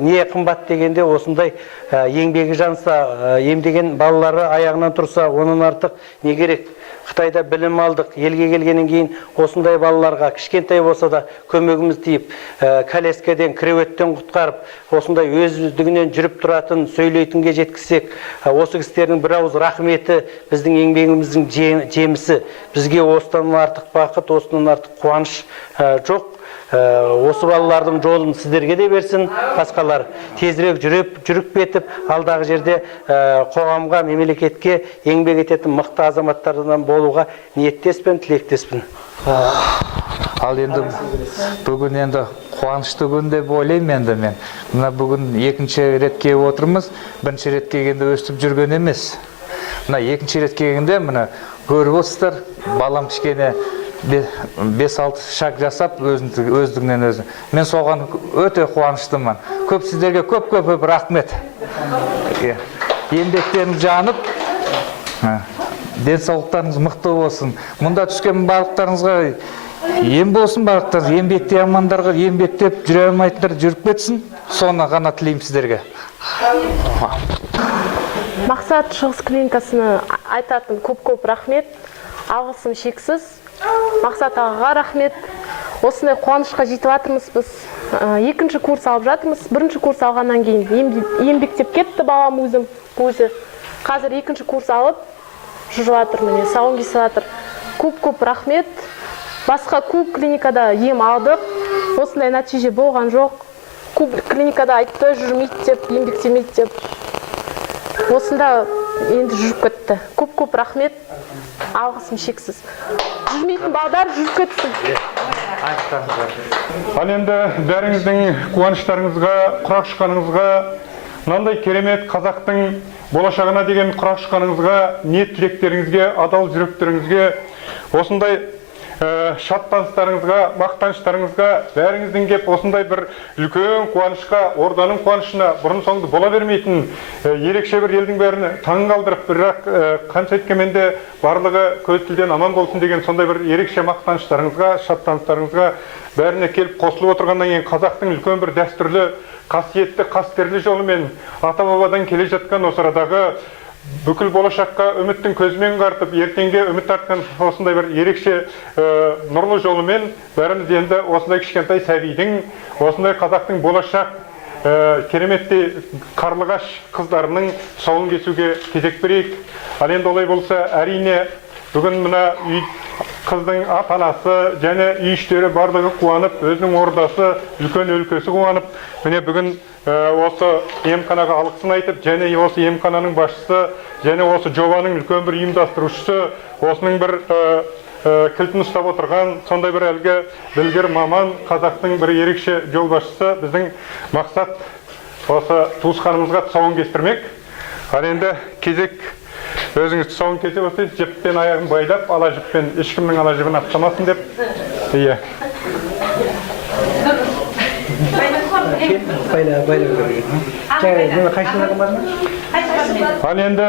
Не қымбат дегенде осындай еңбегі жанса, емдеген балалары аяғынан тұрса, оның артық не керек? Қытайда білім алдық, елге келгеннен кейін осындай балаларға кішкентай болса да көмегіміз тиіп, коляскадан, креветтен құтқарып, осындай өздігінен жүріп тұратын, сөйлейтінге жеткізсек, осы кісілердің бір ауыз рахметі біздің еңбегіміздің жемісі. Бізге осыдан артық бақыт, осыдан артық қуаныш жоқ. Осы балалардың жолын сіздерге де берсін, басқалар тезірек жүріп кетіп, алдағы жерде қоғамға, мемлекетке еңбек ететін мықты азаматтардан болуға ниеттеспін, тілектеспін. Ал енді бүгін енді қуанышты күн деп ойлаймын енді мен. Мына бүгін екінші рет келіп отырмыз, бірінші рет келгенде өстіп жүрген емес. Мына екінші рет келгенде мына көріп отырсыздар, балам кішкене 5-6 шаг жасап өздігінен өзі. Мен соған өте қуаныштымын. Көп сіздерге көп рахмет. Еңбектеріңіз жанып, денсаулықтарыңыз мықты болсын. Мұнда түскен балықтарыңызға ем болсын, балықтар, еңбекте амандарға еңбектеп жүре алмайтындар жүріп кетсін. Соны ғана тілеймін сіздерге. Мақсат Шығыс клиникасына айтатын көп рахмет. Алғысым шексіз. Мақсат ағаға рахмет. Осындай қуанышқа жетіп жатырмыз біз. Екінші курс алып жатырмыз. Бірінші курс алғаннан кейін еңбектеп кетті балам өзі. Қазір екінші курс алып жүріп жатыр, міне сауын кесіп жатыр. Көп рахмет. Басқа көп клиникада ем алдық. Осындай нәтиже болған жоқ. Көп клиникада айтты, жүрмейді деп, еңбектемейді деп. Осында енді жүріп кетті. Көп рахмет. Алғысым шексіз. Жүрмейтін балдар жүріп кетсін. Ал енді бәріңіздің қуаныштарыңызға, құрақ ұшқаныңызға, мынандай керемет қазақтың болашағына деген құрақ ұшқаныңызға, ниет тілектеріңізге, адал жүректеріңізге, осындай шаттаныстарыңызға, мақтаныштарыңызға, бәріңіздің кеп осындай бір үлкен қуанышқа, орданың қуанышына бұрын соңды бола бермейтін ерекше бір елдің бәрін таң қалдырып, бірақ қанша еткенменде барлығы көз тілден аман болсын деген сондай бір ерекше мақтаныштарыңызға, шаттаныстарыңызға бәріне келіп қосылып отырғаннан кейін қазақтың үлкен бір дәстүрлі, қасиетті, қастерлі жолымен ата-бабадан келе жатқан осы арадағы бүкіл болашаққа үміттің көзімен қаратып, ертеңге үміт артқан осындай бір ерекше нұрлы жолымен бәріміз енді осындай кішкентай сәбидің, осындай қазақтың болашақ кереметтей қарлығаш қыздарының тұсауын кесуге кезек берейік. Ал енді олай болса, әрине бүгін мына қыздың ата-анасы және үй іштері барлығы қуанып, өзінің ордасы, үлкен өлкесі қуанып, міне бүгін осы емханаға алғысын айтып, және осы емхананың басшысы, және осы жобаның үлкен бір ұйымдастырушысы, осының бір кілтін ұстап отырған, сондай бір әлгі білгір маман, қазақтың бір ерекше жолбасшысы, біздің Мақсат осы туысқанымызға тұсауын кестірмек. Ал енді кезек өзіңіз тұсауын кесе болсаңыз, жіппен аяғын байлап, ала жіппен, ешкімнің ала жібін аттамасын деп. Иә. Байла көрген. Жаңа қайсылығы бар ма? Ал енді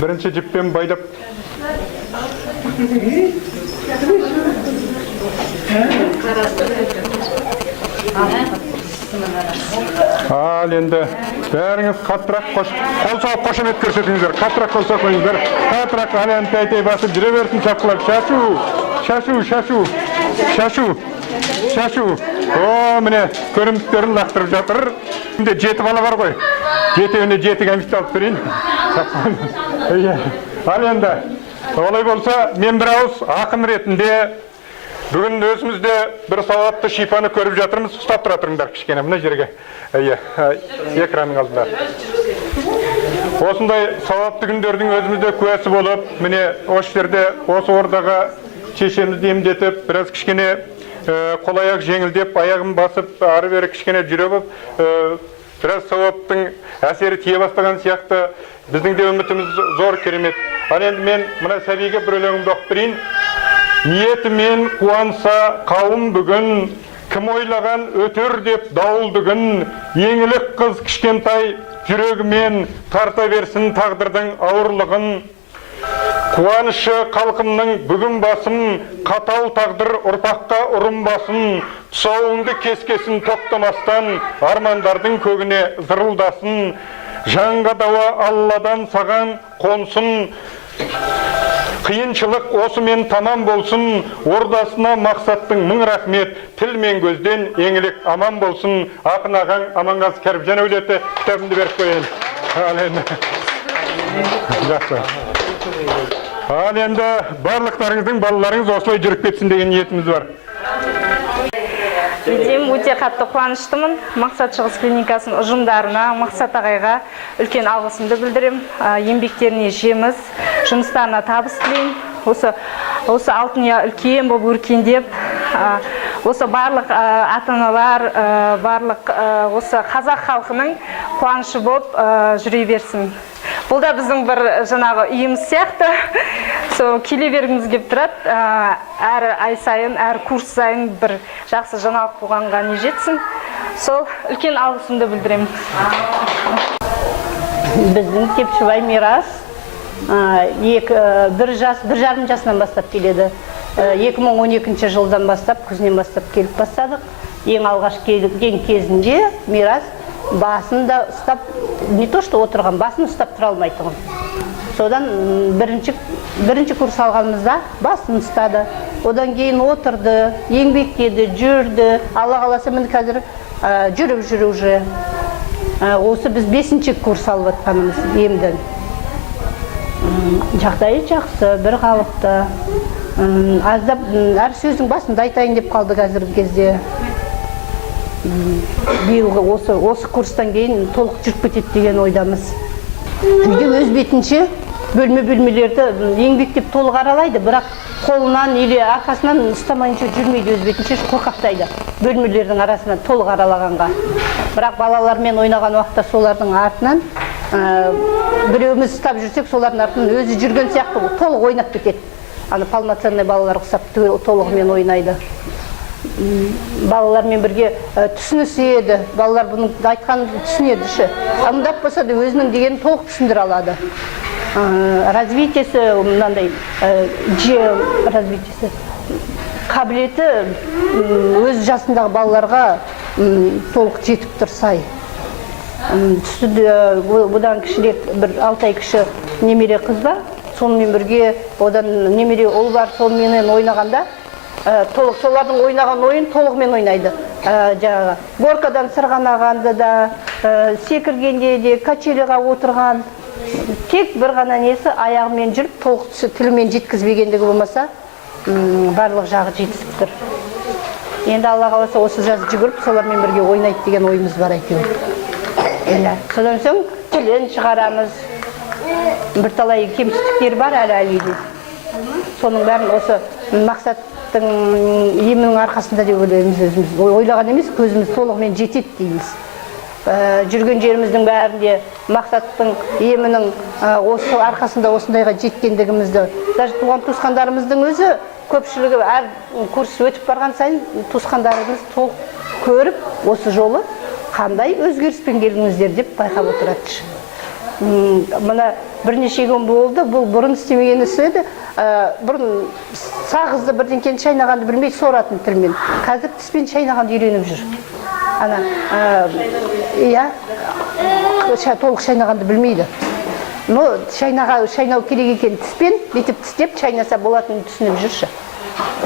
бірінші жіппен байлап. Ал енді бәріңіз қаттырақ қол салып қошемет көрсетіңіздер. Қаттырақ қол соқыңыздар. Қаттырақ әлемді тәй-тәй басып жүре берсін шапқылап. Шашу. О, міне көрімдіктерін лақтырып жатыр. Енді 7 бала бар ғой. 7-өне 7 кәмшті алып берейін. Ал енді олай болса, мен бір ауыз ақын ретінде бүгін өзімізде бір сауатты шипаны көріп жатырмыз. Ұстап тұра тұрыңдар кішкене мына жерге. Экранның алдында. Осындай сауатты күндердің өзімізде куәсі болып, міне осы жерде осы ордаға шешемізді емдетіп, біраз кішкене қол-аяқ жеңілдеп, аяғын басып, ары бері кішкене жүріп, біраз сауаптың әсері тие бастаған сияқты біздің де үмітіміз зор, керемет. Ал енді мен мына сәбиге бір өлеңімді оқып берейін. Ниетімен қуанса қауым бүгін, кім ойлаған өтер деп дауылды күн, еңілік қыз кішкентай жүрегімен тарта берсін тағдырдың ауырлығын. Қуанышы қалқымның бүгін басым, қатал тағдыр ұрпаққа ұрынбасын, тұсауыңды кескесін тоқтамастан, армандардың көгіне зырылдасын. Жанға дауа Алладан саған қонсын, қиыншылық осымен тамам болсын, ордасына мақсаттың мың рахмет, тіл мен көзден еңілік аман болсын. Ақын ағаң Аманғазы Кәріпжан әулеті кітабымды беріп қояйын. Ал енді. Жақсы. Ал енді барлықтарыңыздың балаларыңыз осылай жүріп кетсін деген ниетіміз бар. Мен өте қатты қуаныштымын. Мақсат Шығыс клиникасының ұжымдарына, Мақсат ағайға үлкен алғысымды білдірем. Еңбектеріне жеміс, жұмыстарына табыс тілеймін. Осы алтын ұя үлкен болып өркендеп, осы барлық ата-аналар, барлық осы қазақ халқының қуанышы болып жүре берсін. Бұл да біздің бір жаңағы үйіміз сияқты. Келе бергіміз келіп тұрады. Әр ай сайын, әр курс сайын бір жақсы жаңалық болғанға не жетсін. Сол үлкен алғысымды білдіремін. Біздің Тепшібай Мирас бір жарым жасынан бастап келеді. 2012 жылдан бастап, күзінен бастап келіп бастадық. Ең алғаш келген кезінде Мирас басын да ұстап, не то что отырған, басын ұстап тұра алмайтын. Содан бірінші курс алғанымызда басын ұстады. Одан кейін отырды, еңбектеді, жүрді. Алла қаласа міне қазір жүріп жүр уже. Осы біз 5-ші курс алып жатқанымыз емден. Жағдайы жақсы, бір қалыпты. Аздап әр сөздің басында айтайын деп қалды қазіргі кезде. Биылғы осы курстан кейін толық жүріп кетеді деген ойдамыз. Үйде өз бетінше бөлмелерді еңбектеп толық аралайды, бірақ қолынан или арқасынан ұстамайынша жүрмейді, өз бетінше қорқақтайды бөлмелердің арасынан толық аралағанға. Бірақ балалармен ойнаған уақытта солардың артынан біреуміз ұстап жүрсек, солардың артынан өзі жүрген сияқты толық ойнап кетеді. Полноценный балалар ұқсап толығымен ойнайды. Балалармен бірге түсініседі, балалар бұның айтқанын түсінеді. Амдап болса да өзінің деген толық түсіндіре алады. Развитиесі, мынандай қабілеті өз жасындағы балаларға толық жетіп тұрсай. Бұдан кішірек бір 6 ай кіші немере қыз бар, сонымен бірге одан немере ұл бар, сонымен ойнағанда солардың ойнаған ойын толығымен ойнайды. Горкадан сырғанағанды да, секіргенде де, качеліға отырған, тек бір ғана несі аяғымен жүріп, толық тілімен жеткізбегендігі болмаса, барлық жағы жетісіп тұр. Енді Алла қаласа осы жаз жүгіріп, солармен бірге ойнайды деген ойымыз бар әйтеуір. Содан соң тілін шығарамыз. Бірталай кемшіліктер бар әлі. Соның бәрін осы Мақсаттың емінің арқасында деп ойлаймыз өзіміз. Ойлаған емес, көзіміз толығымен жетеді дейміз. Жүрген жеріміздің бәрінде Мақсаттың емінің осы арқасында осындайға жеткендігімізді, даже туған туысқандарымыздың өзі көпшілігі әр курс өтіп барған сайын туысқандарымыз толық көріп, осы жолы қандай өзгеріспен келдіңіздер деп байқап отырады. Мына бірнеше күн болды, бұл бұрын істемеген іс еді. Бұрын сағызды бірдеңкені шайнағанды білмей соратын тілмен. Қазір тіспен шайнағанды үйреніп жүр. Толық шайнағанды білмейді. Шайнау керек екен тіспен, бетіп тістеп шайнаса болатынын түсініп жүрші.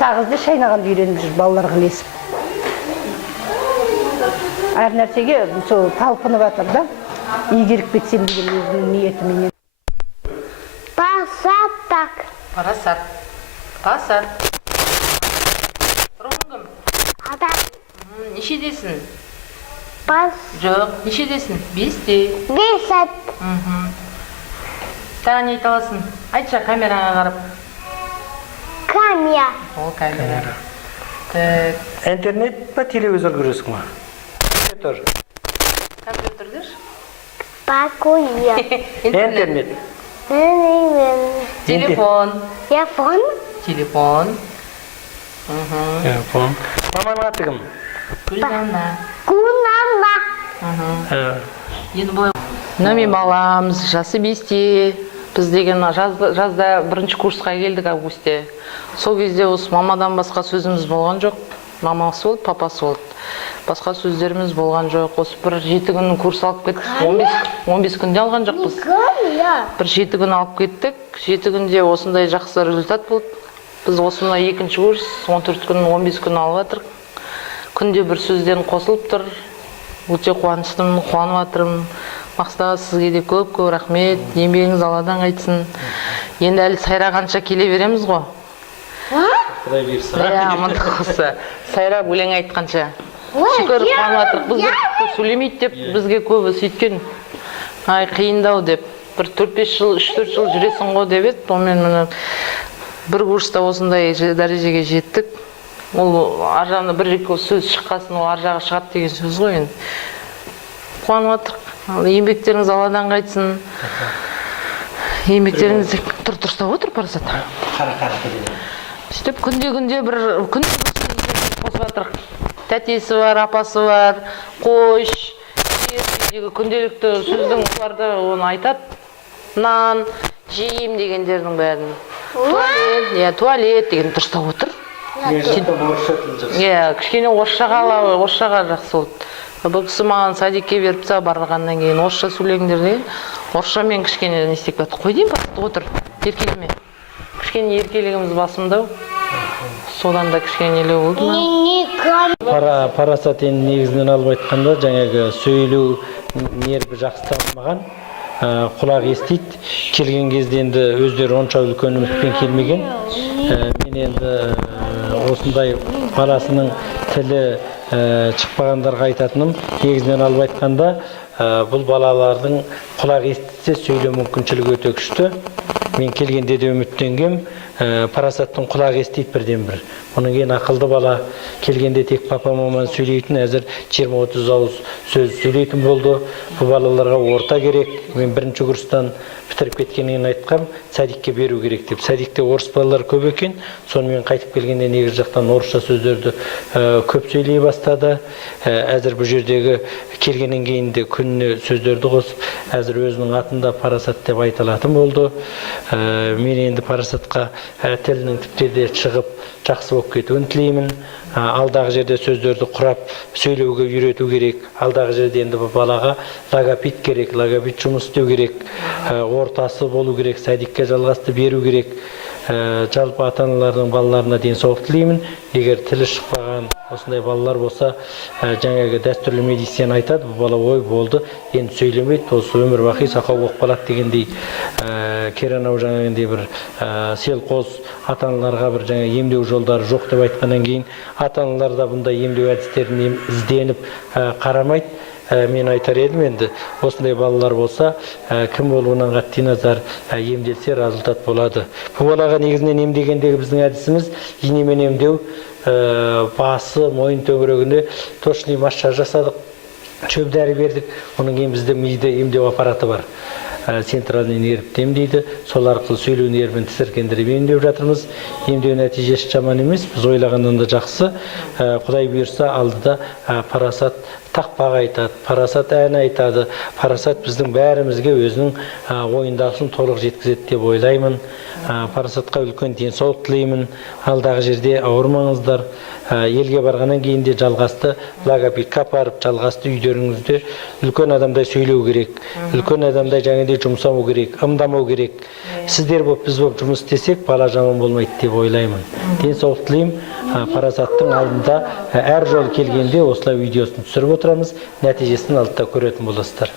Сағызды шайнағанды үйреніп жүр, балаларға ілесіп. Әр нәрсеге талпынып жатыр да, игеріп кетсем деген өзінің ниетіменен. Пасаттак. Парасат. Пасат. Тұрғын кім? Адам. Нешедесін? Пас. Жоқ, нешедесін? 5-те. 5. Тағы не айта аласың? Айтша камераға қарап. Камера. Ол камера. Интернет па, телевизор көресің ма? Тоже. Компьютер деш? Пакуя. Интернет. Телефон. Телефон. Телефон. Телефон. Маманың аты кім? Гүлжанна. Гүлжанна. Енді былай. Мына мен баламыз жасы 5-те. Біз деген жазда 1-ші курсқа келдік августте. Сол кезде осы мамадан басқа сөзіміз болған жоқ. Мамасы болды, папасы болды. Басқа сөздеріміз болған жоқ. Осы бір 7 күннің курс алып кеттік. 15 күнде алған жоқпыз. Бір 7 күн алып кеттік. 7 күнде осындай жақсы результат болды. Біз осында 2-ші курс, 14 күн, 15 күн алып жатырмық. Күнде бір сөзден қосылып тұр. Өте қуаныштымын, қуанып жатырмын. Мақсат, сізге де көп рахмет. Еңбегіңіз Алладан қайтсын. Енді әлі сайрағанша келе береміз ғой. Амандық болса. Сайрап өлең айтқанша. Шүкір, қуанып жатырмық. Бізге сөйлемейді деп бізге көбі сөйткен. Ай, қиындау деп. Бір 4-5 жыл, 3-4 жыл жүресің ғой деп еді. Онымен бір курста осындай дәрежеге жеттік. Ол аржағында бір-екі сөз шыққасын, ол аржағы шығады деген сөз ғой енді. Қуанып жатырмық. Еңбектеріңіз Алладан қайтсын. Еңбектеріңіз дұрыстап отыр Парасат. Сөйтіп күнде бір қосып жатырмық. Тәтесі бар, апасы бар, қойш, күнделікті сөздің оларды оны айтады. Нан, жейім дегендердің бәрін. Туалет деген дұрыстап отыр. Кішкене орысшаға жақсы болды. Бұл кісі маған садикке беріпті барғаннан кейін орысша сөйлеңдер деген. Орысшамен кішкене не істеп кетті. Қой дейін басты отыр, еркелеме. Кішкене еркелігіміз басымдау. Содан да кішкене елеу болды ма? Парасат енді негізінен алып айтқанда жаңағы сөйлеу нерві жақсы дамымаған. Құлақ естейді. Келген кезде енді өздері онша үлкен үмітпен келмеген. Мен енді осындай баласының тілі шықпағандарға айтатыным, негізінен алып айтқанда, бұл балалардың құлақ естісе сөйлеу мүмкіншілігі өте күшті. Мен келгенде де үміттенгем, Парасаттың құлақ естейді бірден бір. Оның кейін ақылды бала келгенде тек папа маман сөйлейтін, әзір 20-30 ауыз сөз сөйлейтін болды. Бұл балаларға орта керек. Мен 1-ші курстан бітіріп кеткеннен айтқам, садикке беру керек деп. Садикте орыс балалар көп екен. Сонымен қайтып келгенде негізі жақтан орысша сөздерді көп сөйлей бастады. Әзір бұл жердегі келгеннен кейін де күніне сөздерді қосып, әзір өзінің атында Парасат деп айтылатын болды. Мен енді Парасатқа тілінің тіптерде шығып жақсы болып кетуін тілеймін. Алдағы жерде сөздерді құрап сөйлеуге үйрету керек. Алдағы жерде енді бұл балаға логопед керек, логопед жұмыс істеу керек, ортасы болу керек, садикке жалғасты беру керек. Жалпы ата-аналардың балаларына денсаулық тілеймін. Егер тілі шықпаған осындай балалар болса, жаңағы дәстүрлі медицина айтады, бұл бала ой болды, енді сөйлемейді, осы өмір бақи сақау болып қалады дегендей керанау жаңағындай бір селқос ата-аналарға бір жаңа емдеу жолдары жоқ деп айтқаннан кейін ата-аналар да бұндай емдеу әдістерін ізденіп қарамайды. Мен айтар едім, енді осындай балалар болса, кім болуынан қатты назар емделсе результат болады. Бұл балаға негізінен емдегендегі біздің әдісіміз инемен емдеу, басы, мойын төңірегіне точный массаж жасадық, шөп дәрі бердік. Оның кейін бізде миды емдеу аппараты бар. Центральный нервті емдейді. Сол арқылы сөйлеу нервін тісіркендіріп емдеу жатырмыз. Емдеу нәтижесі жаман емес, біз ойлағаннан да жақсы. Құдай бұйырса алдыда Парасат тақпақ айтады, Парасат ән айтады. Парасат біздің бәрімізге өзінің ойындағысын толық жеткізеді деп ойлаймын. Парасатқа үлкен денсаулық тілеймін. Алдағы жерде ауырмаңыздар. Елге барғаннан кейін де жалғасты логопедке апарып, жалғасты үйдеріңізде үлкен адамдай сөйлеу керек. Үлкен адамдай жаңағыдай жұмсамау керек, ымдамау керек. Сіздер болып, біз болып жұмыс істесек, бала жаман болмайды деп ойлаймын. Денсаулық тілеймін. Парасаттың алдында әр жол келгенде осылай видеосын түсіріп отырамыз. Нәтижесін алдыда көретін боласыздар.